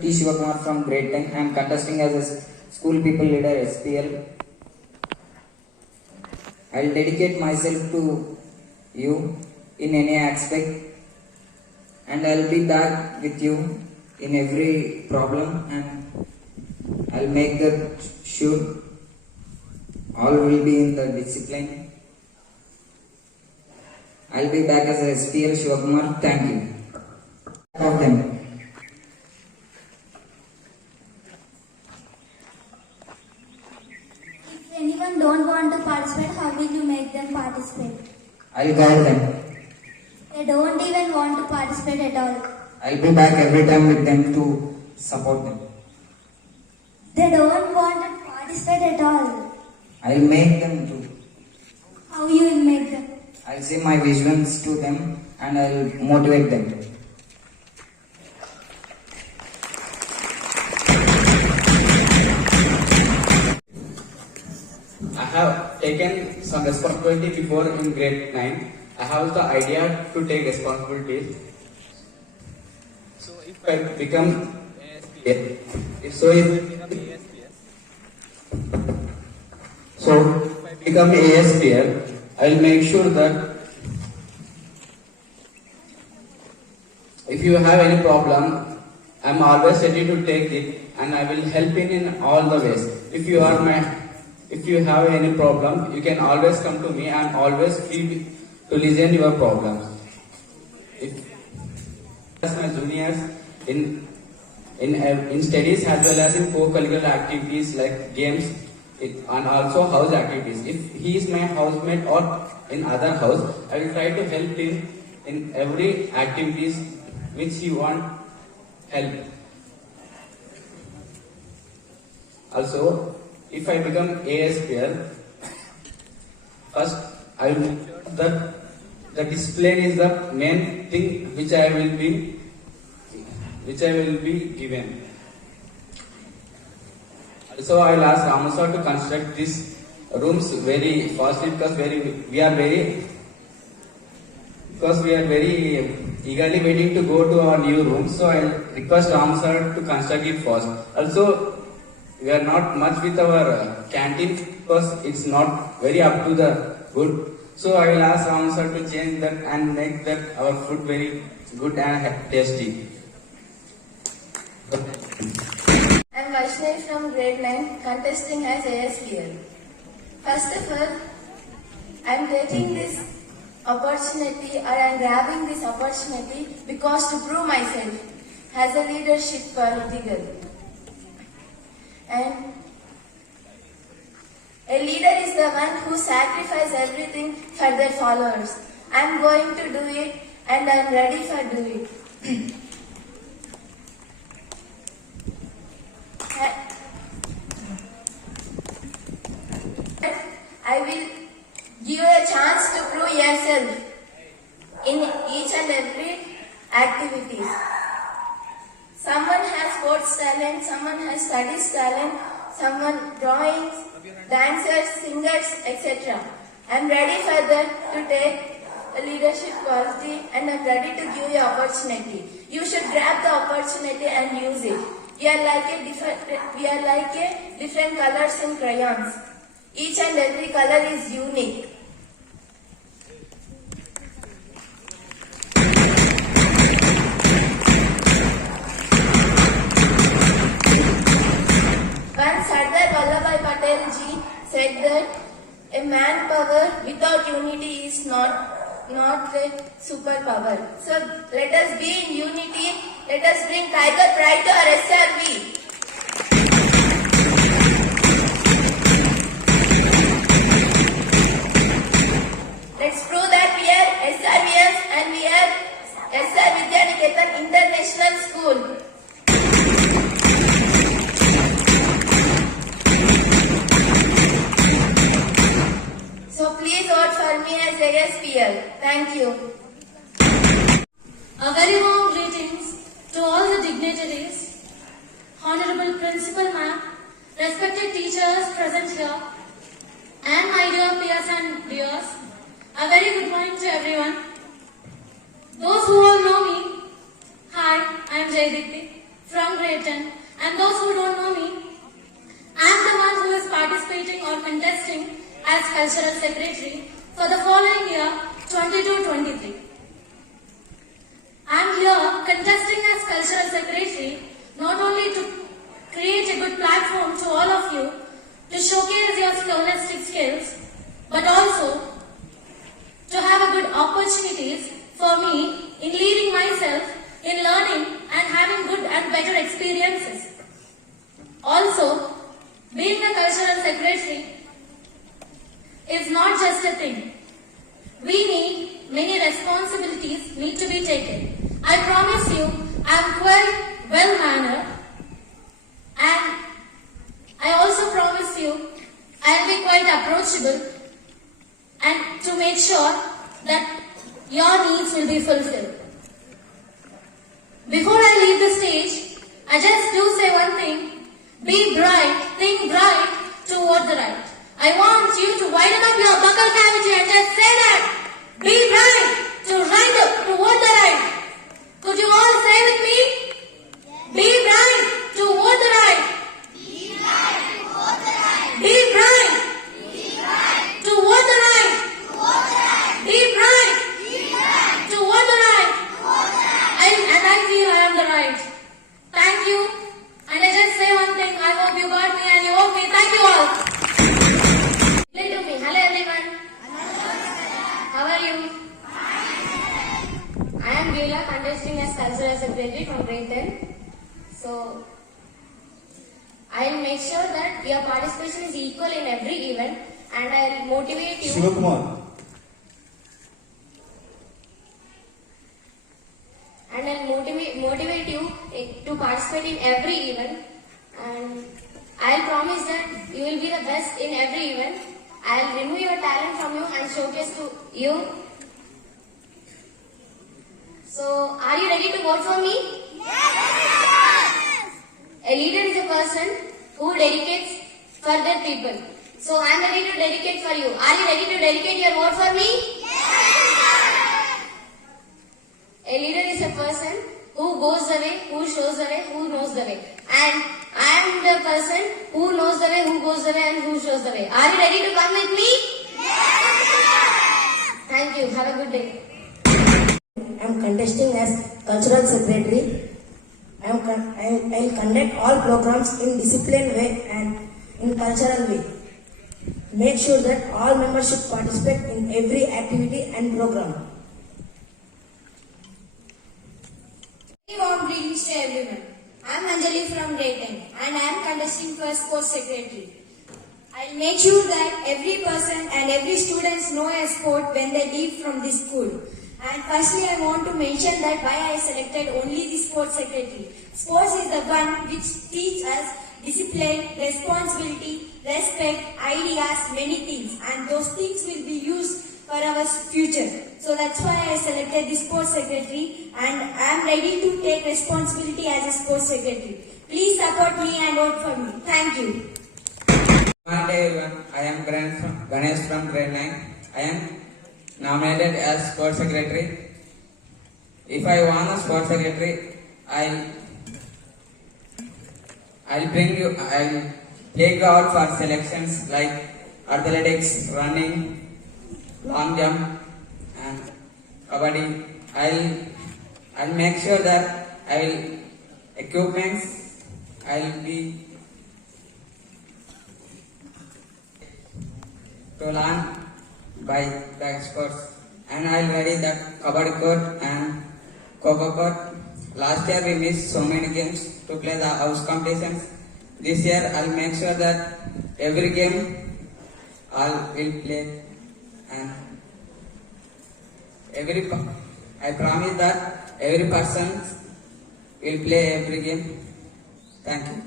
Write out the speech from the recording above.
T. Shivakumar from grade 10. I am contesting as a school people leader SPL. I will dedicate myself to you in any aspect, and I will be back with you in every problem, and I will make that sure all will be in the discipline. I will be back as a SPL Shivakumar. Thank you. Of them. If anyone don't want to participate, how will you make them participate? I'll guide them. They don't even want to participate at all. I'll be back every time with them to support them. They don't want to participate at all. I'll make them to. How you will make them? I'll say my visions to them and I'll motivate them. I have taken some responsibility before in grade 9. I have the idea to take responsibilities. So if I become ASPL, I will make sure that if you have any problem, I am always ready to take it and I will help in all the ways. If you have any problem, you can always come to me. I am always free to listen your problems. As my juniors in studies as well as in co-curricular activities like games and also house activities. If he is my housemate or in other house, I will try to help him in every activities which he want help. Also, if I become ASPL, first I will make sure that the discipline is the main thing which I will be given. Also, I will ask Ramaswamy to construct these rooms very fastly because we are very eagerly waiting to go to our new room. So I will request Ramaswamy to construct it fast. Also, we are not much with our canteen because it's not very up to the good. So I will ask Ramaswamy to change that and make that our food very good and tasty. I am Vaishnavi from grade 9 contesting as ASPL. First of all, I am taking this opportunity or I am grabbing this opportunity because to prove myself as a leadership quality girl. And a leader is the one who sacrifices everything for their followers. I am going to do it and I am ready for doing it. I will give you a chance to prove yourself in each and every activities. Someone has sports talent, someone has studies talent, someone drawings, dancers, singers, etc. I am ready for that to take a leadership quality and I am ready to give you opportunity. You should grab the opportunity and use it. We are like a different colors in crayons. Each and every color is unique. Once Sardar Vallabhbhai Patel ji said that a manpower without unity is not a superpower. So let us be in unity. Let us bring Tiger Pride to our SRV. Let's prove that we are SRVs and we are SR Vidyaniketan International School. So please vote for me as ASPL. Thank you. A very warm greetings to all the dignitaries, Honorable Principal Ma'am, respected teachers present here, and my dear peers and dears. A very good morning to everyone. Those who all know me, hi, I am Jaydipti from grade 10, and those who don't know me, I am the one who is participating or contesting as Cultural Secretary for the following year 22-23. I am here contesting as Cultural Secretary not only to create a good platform to all of you to showcase your scholastic skills, but also to have a good opportunities for me in leading myself in learning and having good and better experiences. Also, being a Cultural Secretary is not just a thing. We need many responsibilities need to be taken. I promise you, I am quite well-mannered, and I also promise you, I will be quite approachable and to make sure that your needs will be fulfilled. Before I leave the stage, I just do say one thing: be bright, think bright, toward the right. I want you to widen up your buccal cavity and just say that. Be bright, to right up, toward the right. Could you all say with me? Be bright, toward the right. Be bright, toward the right. Be bright, toward the right. Be bright, toward the right. And I feel I am the right. Thank you. And I just say one thing. I hope you got me and you hope me. Thank you all. Listen to me. Hello everyone. How are you? I am Beulah, contesting as Cultural Secretary from grade 10. So, I will make sure that your participation is equal in every event, and I will motivate you. Shivakumar. And I'll motivate you to participate in every event, and I'll promise that you will be the best in every event. I'll remove your talent from you and showcase to you. So, are you ready to vote for me? Yes! A leader is a person who dedicates for their people. So, I'm ready to dedicate for you. Are you ready to dedicate your vote for me? A leader is a person who goes the way, who shows the way, who knows the way. And I am the person who knows the way, who goes the way, and who shows the way. Are you ready to come with me? Yes! Thank you. Have a good day. I am contesting as Cultural Secretary. I will conduct all programs in disciplined way and in cultural way. Make sure that all members should participate in every activity and program. Warm greetings to everyone. I am Anjali from grade 10 and I am contesting for Sports Secretary. I will make sure that every person and every student know a sport when they leave from this school. And firstly, I want to mention that why I selected only the Sports Secretary. Sports is the one which teaches us discipline, responsibility, respect, ideas, many things. And those things will be used for our future. So that's why I selected the Sports Secretary, and I am ready to take responsibility as a Sports Secretary. Please support me and vote for me. Thank you. Good day everyone. I am Ganesh from grade 9. I am nominated as Sports Secretary. If I won a Sports Secretary, I'll take you out for selections like athletics, running, long jump, and kabaddi. I'll make sure that equipments I'll be to learn by the experts, and I'll ready the kabaddi court and coco court. Last year we missed so many games to play the house competitions. This year I'll make sure that every game I will play, and I promise that every person will play every game. Thank you.